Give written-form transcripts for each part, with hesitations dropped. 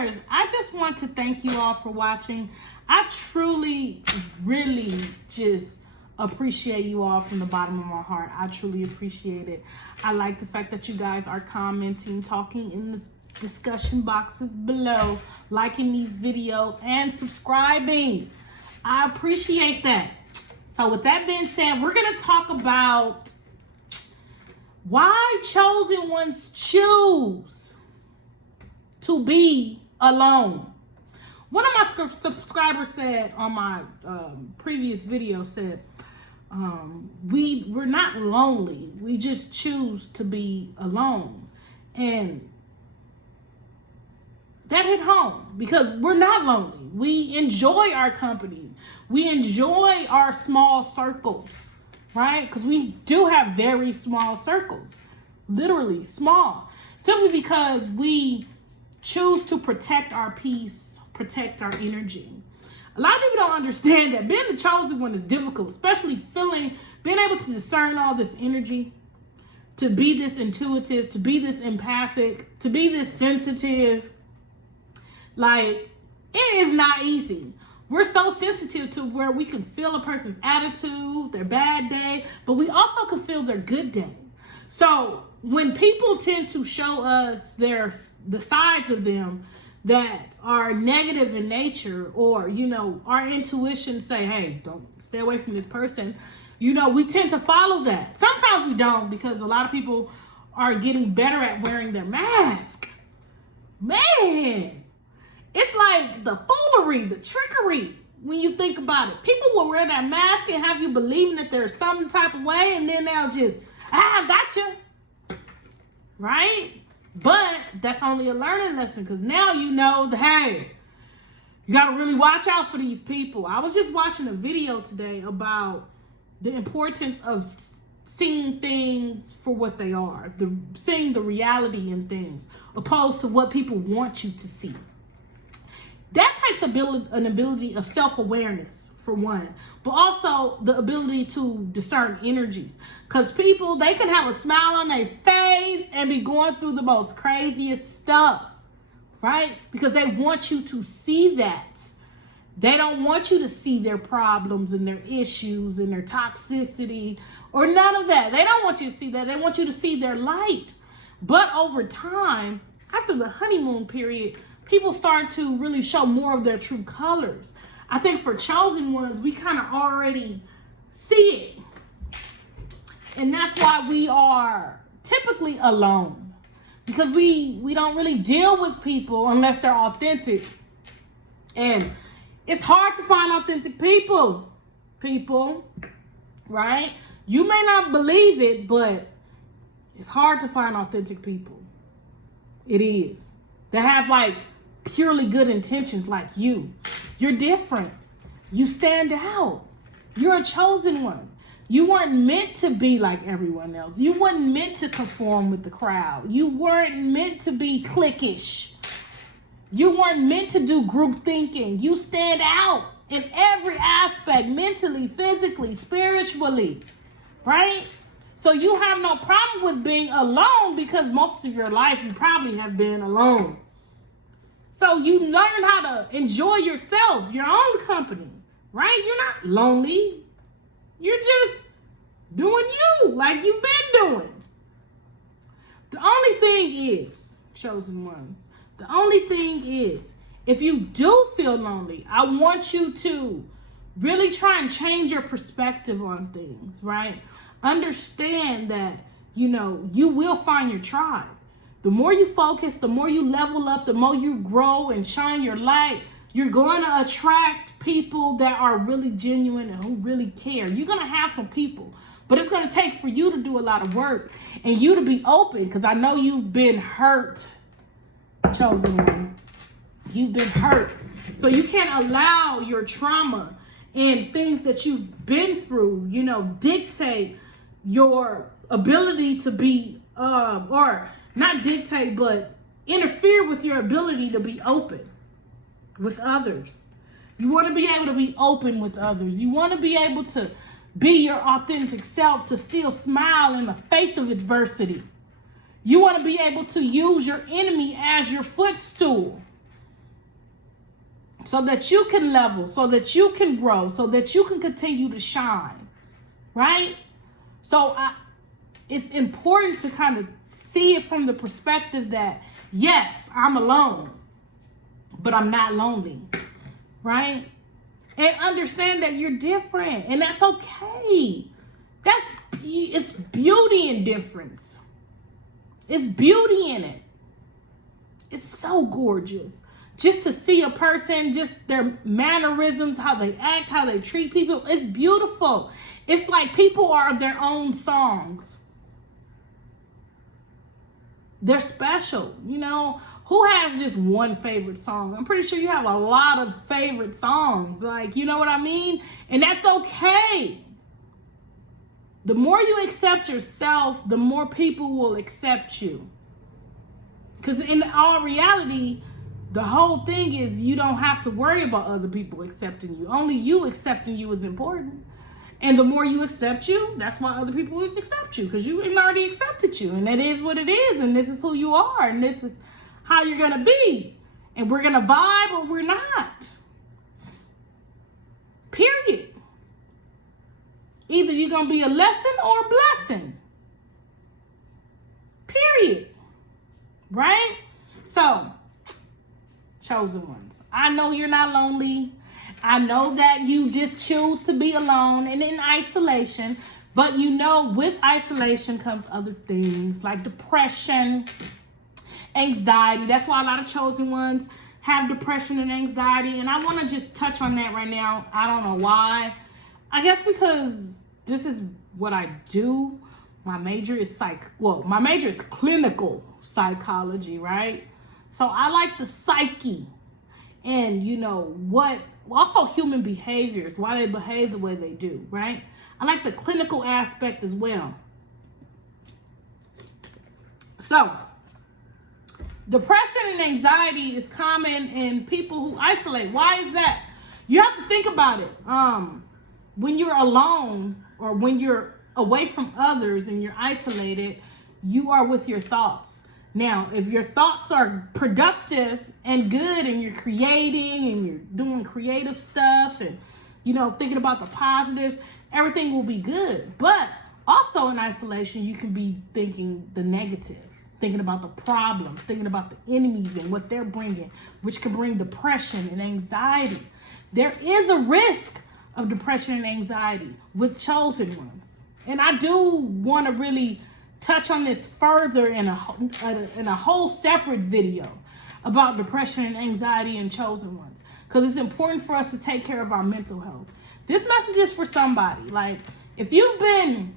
viewers, I just want to thank you all for watching. I truly, really just appreciate you all from the bottom of my heart. I truly appreciate it. I like the fact that you guys are commenting, talking in the discussion boxes below, liking these videos, and subscribing. I appreciate that. So with that being said, we're going to talk about why chosen ones choose to be alone. One of my subscribers said on my previous video said, we're not lonely. We just choose to be alone. And that hit home because we're not lonely. We enjoy our company. We enjoy our small circles, right? Because we do have very small circles, literally small, simply because we choose to protect our peace, protect our energy. A lot of people don't understand that being the chosen one is difficult, especially being able to discern all this energy, to be this intuitive, to be this empathic, to be this sensitive. Like, it is not easy. We're so sensitive to where we can feel a person's attitude, their bad day, but we also can feel their good day. So when people tend to show us the sides of them that are negative in nature, or, our intuition say, hey, don't stay away from this person, we tend to follow that. Sometimes we don't, because a lot of people are getting better at wearing their mask. Man, it's like the foolery, the trickery, when you think about it. People will wear that mask and have you believing that there's some type of way, and then they'll just, gotcha. Right? But that's only a learning lesson, because now you know that, hey, you got to really watch out for these people. I was just watching a video today about the importance of seeing things for what they are, seeing the reality in things, opposed to what people want you to see. That takes an ability of self-awareness, for one, but also the ability to discern energies. Because people, they can have a smile on their face and be going through the most craziest stuff, right? Because they want you to see that. They don't want you to see their problems and their issues and their toxicity or none of that. They don't want you to see that. They want you to see their light. But over time, after the honeymoon period, people start to really show more of their true colors. I think for chosen ones, we kind of already see it. And that's why we are typically alone. Because we don't really deal with people unless they're authentic. And it's hard to find authentic people, right? You may not believe it, but it's hard to find authentic people. It is. They have purely good intentions like you. You're different. You stand out. You're a chosen one. You weren't meant to be like everyone else. You weren't meant to conform with the crowd. You weren't meant to be cliquish. You weren't meant to do group thinking. You stand out in every aspect, mentally, physically, spiritually, right? So you have no problem with being alone, because most of your life you probably have been alone. So you learn how to enjoy yourself, your own company, right? You're not lonely. You're just doing you like you've been doing. The only thing is, chosen ones, the only thing is, if you do feel lonely, I want you to really try and change your perspective on things, right? Understand that, you will find your tribe. The more you focus, the more you level up, the more you grow and shine your light, you're going to attract people that are really genuine and who really care. You're going to have some people, but it's going to take for you to do a lot of work and you to be open, because I know you've been hurt, chosen one. You've been hurt. So you can't allow your trauma and things that you've been through, dictate your ability to be, or not dictate, but interfere with your ability to be open with others. You want to be able to be open with others. You want to be able to be your authentic self, to still smile in the face of adversity. You want to be able to use your enemy as your footstool. so that you can level, so that you can grow, so that you can continue to shine, right? So it's important to kind of see it from the perspective that, yes, I'm alone, but I'm not lonely, right? And understand that you're different, and that's okay. It's beauty in difference. It's beauty in it. It's so gorgeous. Just to see a person, just their mannerisms, how they act, how they treat people, it's beautiful. It's like people are their own songs. They're special. You know, who has just one favorite song? I'm pretty sure you have a lot of favorite songs. Like, you know what I mean? And that's okay. The more you accept yourself, the more people will accept you. Because in all reality, the whole thing is you don't have to worry about other people accepting you. Only you accepting you is important. And the more you accept you, that's why other people will accept you, because you already accepted you. And it is what it is. And this is who you are. And this is how you're going to be. And we're going to vibe or we're not. Period. Either you're going to be a lesson or a blessing. Period. Right? So, chosen ones, I know you're not lonely. I know that you just choose to be alone and in isolation. But you know, with isolation comes other things like depression, anxiety. That's why a lot of chosen ones have depression and anxiety. And I want to just touch on that right now. I don't know why. I guess because this is what I do. My major is my major is clinical psychology, right? So I like the psyche and, you know, also human behaviors, why they behave the way they do, right? I like the clinical aspect as well. So, depression and anxiety is common in people who isolate. Why is that? You have to think about it. When you're alone or when you're away from others and you're isolated, you are with your thoughts. Now, if your thoughts are productive and good and you're creating and you're doing creative stuff and, you know, thinking about the positives, everything will be good. But also in isolation, you can be thinking the negative, thinking about the problems, thinking about the enemies and what they're bringing, which can bring depression and anxiety. There is a risk of depression and anxiety with chosen ones. And I do want to really touch on this further in a whole separate video about depression and anxiety and chosen ones, because it's important for us to take care of our mental health. This message is for somebody. Like, if you've been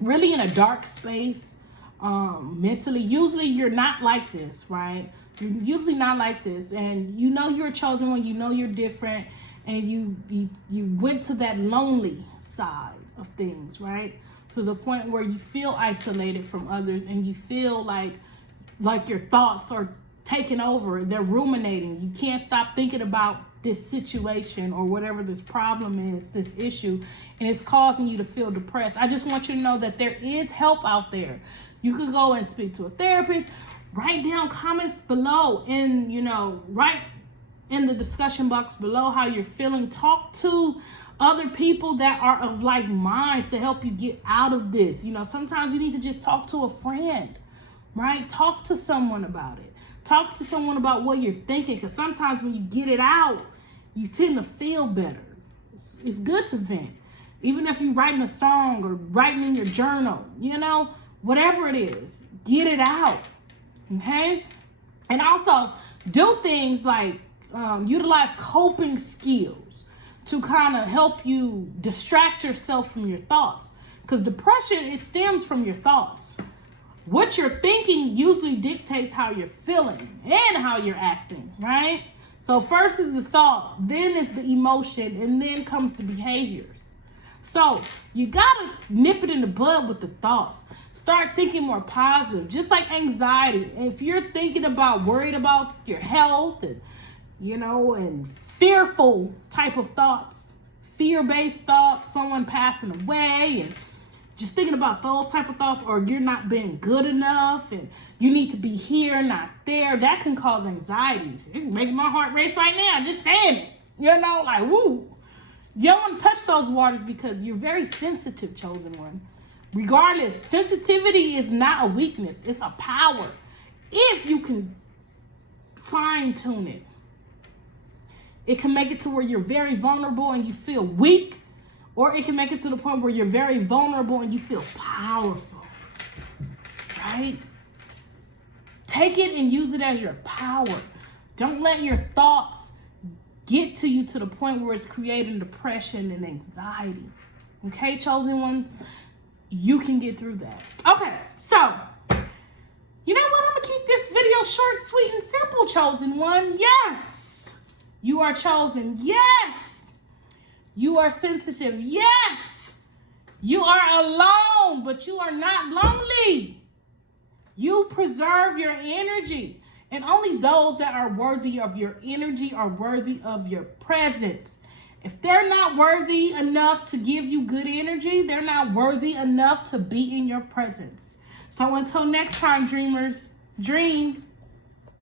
really in a dark space mentally, usually you're not like this, right? You're usually not like this, and you know you're a chosen one, you know you're different, and you went to that lonely side of things, right? To the point where you feel isolated from others and you feel like your thoughts are taking over. They're ruminating. You can't stop thinking about this situation or whatever this problem is, this issue, and it's causing you to feel depressed. I just want you to know that there is help out there. You can go and speak to a therapist. Write down comments below and, you know, write in the discussion box below how you're feeling. Talk to other people that are of like minds to help you get out of this. You know, sometimes you need to just talk to a friend, right? Talk to someone about it. Talk to someone about what you're thinking, because sometimes when you get it out, you tend to feel better. It's good to vent. Even if you're writing a song or writing in your journal, you know, whatever it is, get it out, okay? And also do things like utilize coping skills to kind of help you distract yourself from your thoughts. Because depression, it stems from your thoughts. What you're thinking usually dictates how you're feeling and how you're acting, right? So first is the thought, then is the emotion, and then comes the behaviors. So you gotta nip it in the bud with the thoughts. Start thinking more positive, just like anxiety. If you're thinking about, worried about your health and, you know, and fearful type of thoughts, fear-based thoughts, someone passing away, and just thinking about those type of thoughts, or you're not being good enough and you need to be here, not there, that can cause anxiety. It's making my heart race right now, just saying it. You know, like, woo. You don't want to touch those waters because you're very sensitive, chosen one. Regardless, sensitivity is not a weakness. It's a power. If you can fine tune it, it can make it to where you're very vulnerable and you feel weak. Or it can make it to the point where you're very vulnerable and you feel powerful, right? Take it and use it as your power. Don't let your thoughts get to you to the point where it's creating depression and anxiety. Okay, chosen ones? You can get through that. Okay, so, you know what? I'm going to keep this video short, sweet, and simple, chosen one. Yes, you are chosen. Yes. You are sensitive. Yes. You are alone, but you are not lonely. You preserve your energy. And only those that are worthy of your energy are worthy of your presence. If they're not worthy enough to give you good energy, they're not worthy enough to be in your presence. So until next time, dreamers, dream.